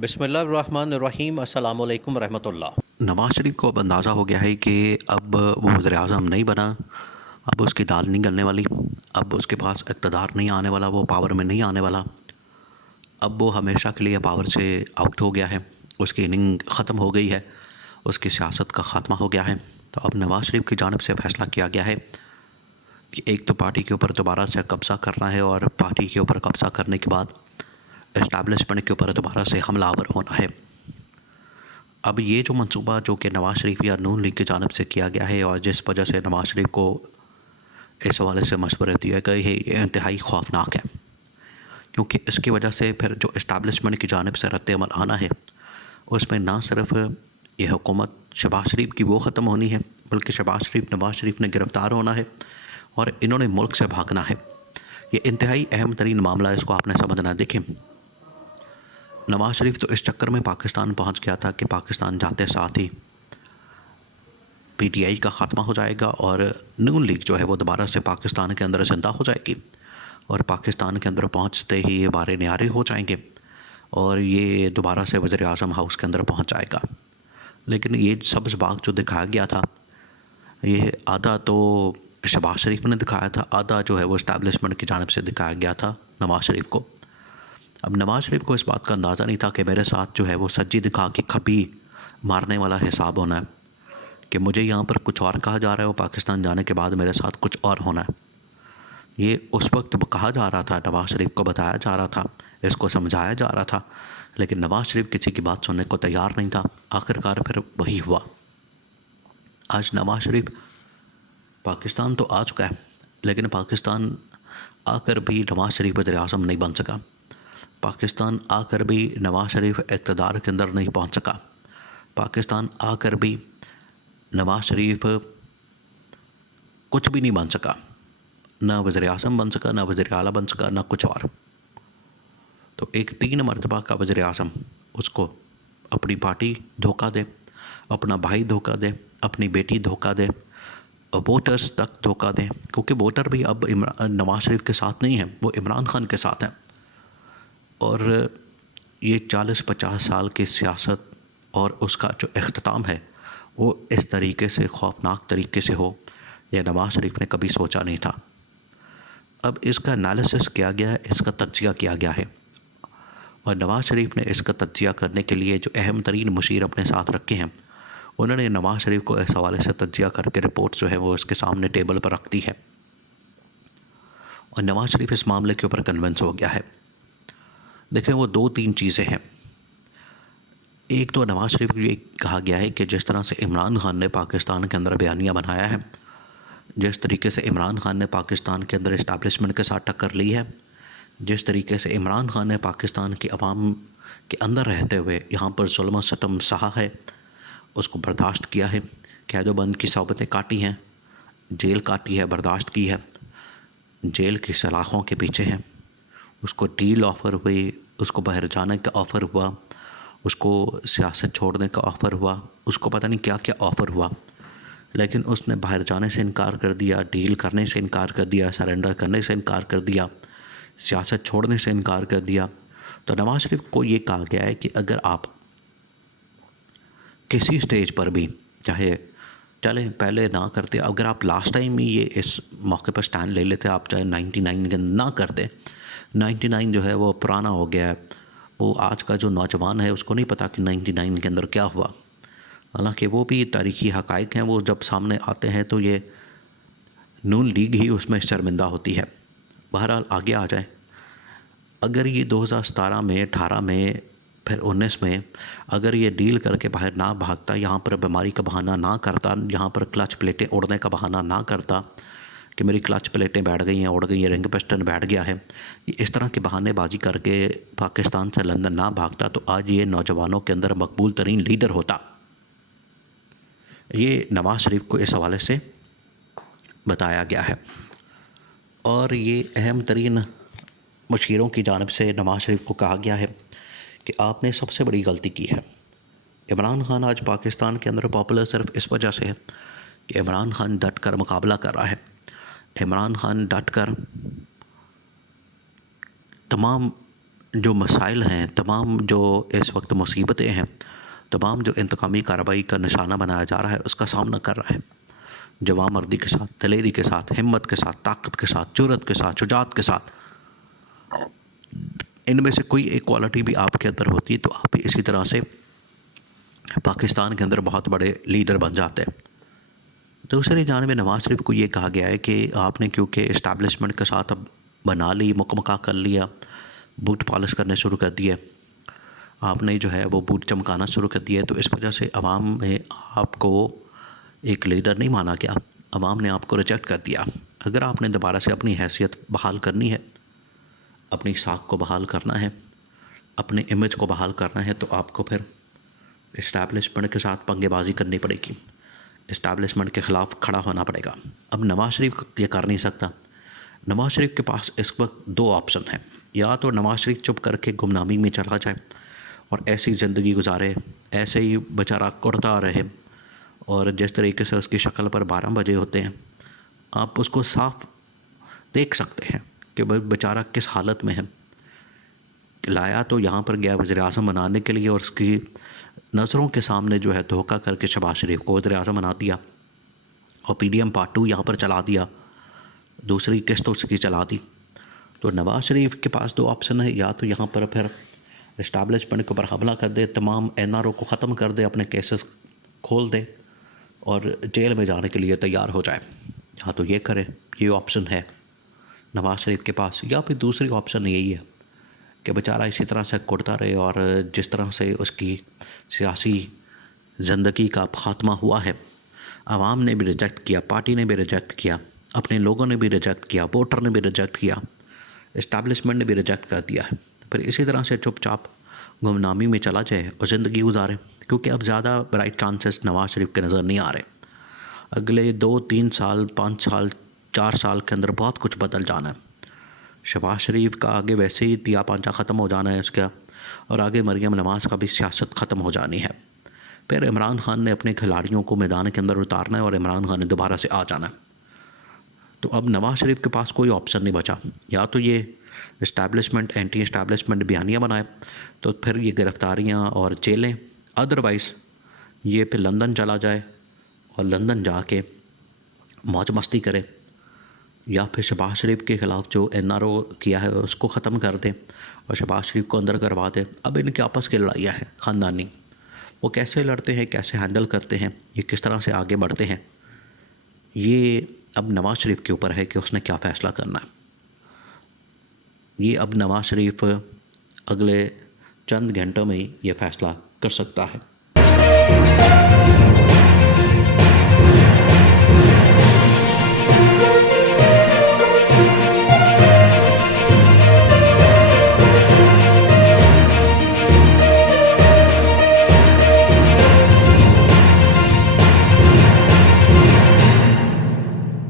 बिस्मिल्लाहिर्रहमानिर्रहीम अस्सलामु अलैकुम रहमतुल्लाह। नवाज़ शरीफ को अब अंदाज़ा हो गया है कि अब वो वज़ीर-ए-आज़म नहीं बना, अब उसकी दाल नहीं गलने वाली, अब उसके पास इक़्तिदार नहीं आने वाला, वो पावर में नहीं आने वाला। अब वो हमेशा के लिए पावर से आउट हो गया है, उसकी इनिंग ख़त्म हो गई है, उसकी सियासत का ख़ात्मा हो गया है। तो अब नवाज़ शरीफ की जानिब से फ़ैसला किया गया है कि एक तो पार्टी के ऊपर दोबारा से कब्ज़ा करना है और पार्टी के ऊपर कब्ज़ा करने के बाद एस्टैब्लिशमेंट के ऊपर दोबारा से हमलावर होना है। अब ये जो मंसूबा जो कि नवाज़ शरीफ या नून लीग की जानिब से किया गया है और जिस वजह से नवाज़ शरीफ को इस हवाले से मशवरे दिए गए हैं, ये इंतहाई ख़ौफनाक है, क्योंकि इसकी वजह से फिर जो इस्टेब्लिशमेंट की जानिब से रद्द-ए-अमल आना है, उसमें ना सिर्फ ये हुकूमत शहबाज शरीफ की वो ख़त्म होनी है, बल्कि शहबाज शरीफ नवाज़ शरीफ ने गिरफ़्तार होना है और इन्होंने मुल्क से भागना है। ये इंतहाई अहम तरीन मामला है, इसको आपने समझना। देखें, नवाज़ शरीफ तो इस चक्कर में पाकिस्तान पहुंच गया था कि पाकिस्तान जाते साथ ही पीटीआई का ख़ात्मा हो जाएगा और नून लीग जो है वो दोबारा से पाकिस्तान के अंदर ज़िंदा हो जाएगी और पाकिस्तान के अंदर पहुंचते ही ये वारे न्यारे हो जाएंगे और ये दोबारा से वज़ीर-ए-आज़म हाउस के अंदर पहुंच जाएगा। लेकिन ये सब्ज़ बाग जो दिखाया गया था, ये आधा तो शहबाज शरीफ ने दिखाया था, आधा जो है वो इस्टेब्लिशमेंट की जानिब से दिखाया गया था नवाज़ शरीफ को। अब नवाज़ शरीफ को इस बात का अंदाज़ा नहीं था कि मेरे साथ जो है वो सज्जी दिखा के खबी मारने वाला हिसाब होना है, कि मुझे यहाँ पर कुछ और कहा जा रहा है और पाकिस्तान जाने के बाद मेरे साथ कुछ और होना है। ये उस वक्त कहा जा रहा था, नवाज़ शरीफ को बताया जा रहा था, इसको समझाया जा रहा था, लेकिन नवाज़ शरीफ किसी की बात सुनने को तैयार नहीं था। आखिरकार फिर वही हुआ। आज नवाज़ शरीफ पाकिस्तान तो आ चुका है, लेकिन पाकिस्तान आकर भी नवाज़ शरीफ वज़ीर-ए-आज़म नहीं बन सका। पाकिस्तान आकर भी नवाज़ शरीफ इक़्तिदार के अंदर नहीं पहुंच सका। पाकिस्तान आकर भी नवाज़ शरीफ कुछ भी नहीं बन सका, ना वज़ीर-ए-आज़म बन सका, ना वज़ीर-ए-आला बन सका, ना कुछ और। तो एक 3 मरतबा का वज़ीर-ए-आज़म, उसको अपनी पार्टी धोखा दे, अपना भाई धोखा दे, अपनी बेटी धोखा दे, वोटर्स तक धोखा दें, क्योंकि वोटर भी अब नवाज़ शरीफ के साथ नहीं है, वो इमरान खान के साथ हैं। और ये 40-50 साल की सियासत और उसका जो इख्तिताम है वो इस तरीके से ख़ौफनाक तरीके से हो, यह नवाज़ शरीफ ने कभी सोचा नहीं था। अब इसका एनालिसिस किया गया है, इसका तज्ज़िया किया गया है और नवाज़ शरीफ ने इसका तज्ज़िया करने के लिए जो अहम तरीन मुशीर अपने साथ रखे हैं, उन्होंने नवाज़ शरीफ को इस हवाले से तज्ज़िया करके रिपोर्ट जो है वो इसके सामने टेबल पर रख दी है और नवाज़ शरीफ इस मामले के ऊपर कन्विंस हो गया है। देखें, वो 2-3 चीज़ें हैं। एक तो नवाज़ शरीफ को ये कहा गया है कि जिस तरह से इमरान खान ने पाकिस्तान के अंदर बयानिया बनाया है, जिस तरीके से इमरान खान ने पाकिस्तान के अंदर इस्टेब्लिशमेंट के साथ टक्कर ली है, जिस तरीके से इमरान खान ने पाकिस्तान की अवाम के अंदर रहते हुए यहाँ पर जुल्म सितम सहा है, उसको बर्दाश्त किया है, कैदोबंद की सोबतें काटी हैं, जेल काटी है, बर्दाश्त की है, जेल की सलाखों के पीछे है, उसको डील ऑफ़र हुई, उसको बाहर जाने का ऑफ़र हुआ, उसको सियासत छोड़ने का ऑफ़र हुआ, उसको पता नहीं क्या क्या ऑफ़र हुआ, लेकिन उसने बाहर जाने से इनकार कर दिया, डील करने से इनकार कर दिया, सरेंडर करने से इनकार कर दिया, सियासत छोड़ने से इनकार कर दिया। तो नवाज़ शरीफ को ये कहा गया है कि अगर आप किसी स्टेज पर भी, चाहे चले पहले ना करते, अगर आप लास्ट टाइम ही ये इस मौके पर स्टैंड ले लेते, आप चाहे 99 के ना करते, 99 जो है वो पुराना हो गया है, वो आज का जो नौजवान है उसको नहीं पता कि 99 के अंदर क्या हुआ। हालांकि वो भी तारीख़ी हक़ाइक़ हैं, वो जब सामने आते हैं तो ये नून लीग ही उसमें शर्मिंदा होती है। बहरहाल आगे आ जाए, अगर ये 2017 में, 18 में, फिर 19 में अगर ये डील करके बाहर ना भागता, यहाँ पर बीमारी का बहाना ना करता, यहाँ पर क्लच प्लेटें उड़ने का बहाना ना करता कि मेरी क्लच प्लेटें बैठ गई हैं, उड़ गई हैं, रिंग पिस्टन बैठ गया है, इस तरह के बहानेबाजी करके पाकिस्तान से लंदन ना भागता, तो आज ये नौजवानों के अंदर मकबूल तरीन लीडर होता। ये नवाज़ शरीफ को इस हवाले से बताया गया है और ये अहम तरीन मुशीरों की जानिब से नवाज़ शरीफ को कहा गया है कि आपने सबसे बड़ी गलती की है। इमरान खान आज पाकिस्तान के अंदर पॉपुलर सिर्फ इस वजह से है कि इमरान खान डट कर मुकाबला कर रहा है, इमरान खान डट कर तमाम जो मसाइल हैं, तमाम जो इस वक्त मुसीबतें हैं, तमाम जो इंतकामी कार्रवाई का निशाना बनाया जा रहा है, उसका सामना कर रहा है जवामर्दी के साथ, दलेरी के साथ, हिम्मत के साथ, ताकत के साथ, जुर्रत के साथ, शुजात के साथ। इनमें से कोई एक क्वालिटी भी आपके अंदर होती है तो आप भी इसी तरह से पाकिस्तान के अंदर बहुत बड़े लीडर बन जाते हैं। दूसरी जानिब नवाज़ शरीफ को ये कहा गया है कि आपने क्योंकि इस्टेब्लिशमेंट के साथ अब बना ली, मुकमका कर लिया, बूट पॉलिश करने शुरू कर दिए, आपने जो है वो बूट चमकाना शुरू कर दिया, तो इस वजह से अवाम में आपको एक लीडर नहीं माना गया, अवाम ने आपको रिजेक्ट कर दिया। अगर आपने दोबारा से अपनी हैसियत बहाल करनी है, अपनी साख को बहाल करना है, अपने इमेज को बहाल करना है, तो आपको फिर इस्टेब्लिशमेंट के साथ पंगेबाजी करनी पड़ेगी, इस्टेब्लिशमेंट के ख़िलाफ़ खड़ा होना पड़ेगा। अब नवाज़ शरीफ ये कर नहीं सकता। नवाज़ शरीफ के पास इस वक्त दो ऑप्शन हैं, या तो नवाज़ शरीफ चुप करके गुमनामी में चला जाए और ऐसी ज़िंदगी गुजारे, ऐसे ही बेचारा कुड़ता रहे, और जिस तरीके से उसकी शक्ल पर 12 बजे होते हैं, आप उसको साफ देख सकते हैं कि वह बेचारा किस हालत में है। लाया तो यहाँ पर गया वज़ीर-ए-आज़म बनाने के लिए, और उसकी नज़रों के सामने जो है धोखा करके शहबाज शरीफ को वज़ीर-ए-आज़म बना दिया और PDM पार्ट 2 यहाँ पर चला दिया, दूसरी किस्त उसकी चला दी। तो नवाज़ शरीफ के पास दो ऑप्शन है, या तो यहाँ पर फिर इस्टेब्लिशमेंट के ऊपर हमला कर दे, तमाम NRO को ख़त्म कर दे, अपने केसेस खोल दे और जेल में जाने के लिए तैयार हो जाए, या तो ये करे, ये ऑप्शन है नवाज़ शरीफ के पास। या फिर दूसरी ऑप्शन यही है कि बेचारा इसी तरह से कुड़ता रहे, और जिस तरह से उसकी सियासी ज़िंदगी का ख़ात्मा हुआ है, आवाम ने भी रिजेक्ट किया, पार्टी ने भी रिजेक्ट किया, अपने लोगों ने भी रिजेक्ट किया, वोटर ने भी रिजेक्ट किया, इस्टेब्लिशमेंट ने भी रिजेक्ट कर दिया है, फिर इसी तरह से चुपचाप गुमनामी में चला जाए और ज़िंदगी गुजारे, क्योंकि अब ज़्यादा ब्राइट चांसेस नवाज़ शरीफ के नज़र नहीं आ रहे। अगले 2-3 साल, 5 साल, 4 साल के अंदर बहुत कुछ बदल जाना है। शहबाज शरीफ का आगे वैसे ही तिया पांचा ख़त्म हो जाना है इसका, और आगे मरीम नवाज़ का भी सियासत ख़त्म हो जानी है। फिर इमरान खान ने अपने खिलाड़ियों को मैदान के अंदर उतारना है और इमरान खान ने दोबारा से आ जाना है। तो अब नवाज़ शरीफ के पास कोई ऑप्शन नहीं बचा, या तो ये इस्टेब्लिशमेंट, एंटी इस्टेब्लिशमेंट बयानियाँ बनाए, तो फिर ये गिरफ़्तारियाँ और जेलें, अदरवाइज़ ये फिर लंदन चला जाए और लंदन जाके मौज मस्ती करे, या फिर शहबाज शरीफ के ख़िलाफ़ जो NRO किया है उसको ख़त्म कर दें और शहबाज शरीफ को अंदर करवा दें। अब इनके आपस की लड़ाइयाँ हैं ख़ानदानी, वो कैसे लड़ते हैं, कैसे हैंडल करते हैं, ये किस तरह से आगे बढ़ते हैं, ये अब नवाज़ शरीफ के ऊपर है कि उसने क्या फ़ैसला करना है। ये अब नवाज़ शरीफ अगले चंद घंटों में ही ये फ़ैसला कर सकता है।